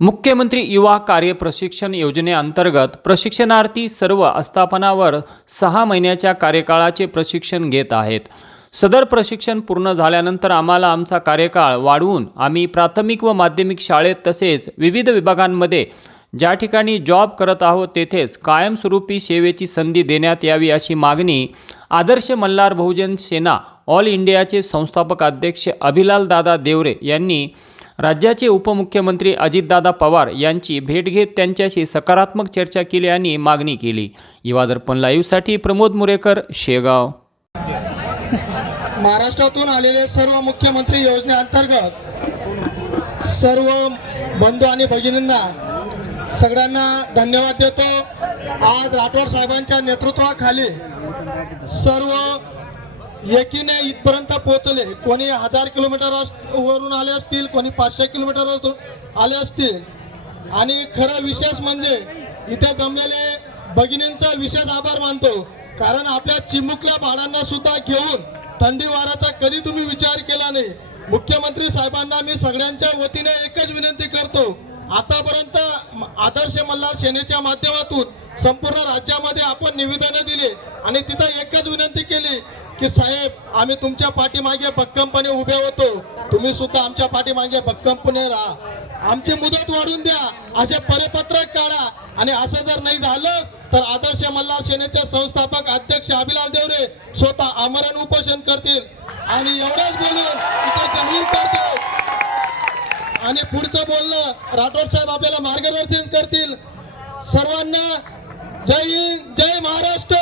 मुख्यमंत्री युवा कार्य प्रशिक्षण योजनेअंतर्गत प्रशिक्षणार्थी सर्व आस्थापनावर 6 महिन्याच्या कार्यकाळाचे प्रशिक्षण घेत आहेत। सदर प्रशिक्षण पूर्ण झाल्यानंतर आम्हाला आमचा कार्यकाळ वाढवून आम्ही प्राथमिक व माध्यमिक शाळेत तसेच विविध विभागांमध्ये ज्या ठिकाणी जॉब करत आहोत तेथेच कायमस्वरूपी सेवेची संधी देण्यात यावी अशी मागणी आदर्श मल्हार बहुजन सेना ऑल इंडियाचे संस्थापक अध्यक्ष अभिलाल दादा देवरे यांनी राज्याचे उपमुख्यमंत्री अजितदादा पवार यांची भेट घेत त्यांच्याशी सकारात्मक चर्चा केली आणि मागणी केली। युवा दर्पण लाईव्हसाठी प्रमोद मुरेकर, शेगाव। महाराष्ट्रातून आलेले सर्व मुख्यमंत्री योजनेअंतर्गत सर्व बंधू आणि भगिनींना सगळ्यांना धन्यवाद देतो। आज राठोड साहेबांच्या नेतृत्वाखाली सर्व एकीने इथपर्यंत पोहोचले। कोणी 1000 किलोमीटर वरून आले असतील, कोणी 500 किलोमीटर आले असतील। आणि खरं विशेष म्हणजे इथे जमलेले भगिनींचा विशेष आभार मानतो, कारण आपल्या चिमुकल्या बाळांना सुद्धा घेऊन थंडी वाराचा कधी तुम्ही विचार केला नाही। मुख्यमंत्री साहेबांना मी सगळ्यांच्या वतीने एकच विनंती करतो, आतापर्यंत आदर्श मल्हार सेनेच्या माध्यमातून संपूर्ण राज्यामध्ये आपण निवेदन दिले आणि तिथे एकच विनंती केली की साहेब, आम्ही तुमच्या पाठीमागे भक्कमपणे उभे होतो, तुम्ही सुद्धा आमच्या पाठीमागे भक्कमपणे राहा, आमची मुदत वाढवून द्या, असे परिपत्रक काढा। आणि असं जर नाही झालं तर आदर्श मल्हार सेनेचे संस्थापक अध्यक्ष अभिलाल देवरे स्वतः आमरण उपोषण करतील। आणि एवढंच बोलून इथे जाहीर करतो आणि पुढचं बोलणं राठोड साहेब आपल्याला मार्गदर्शन करतील। सर्वांना जय हिंद, जय महाराष्ट्र।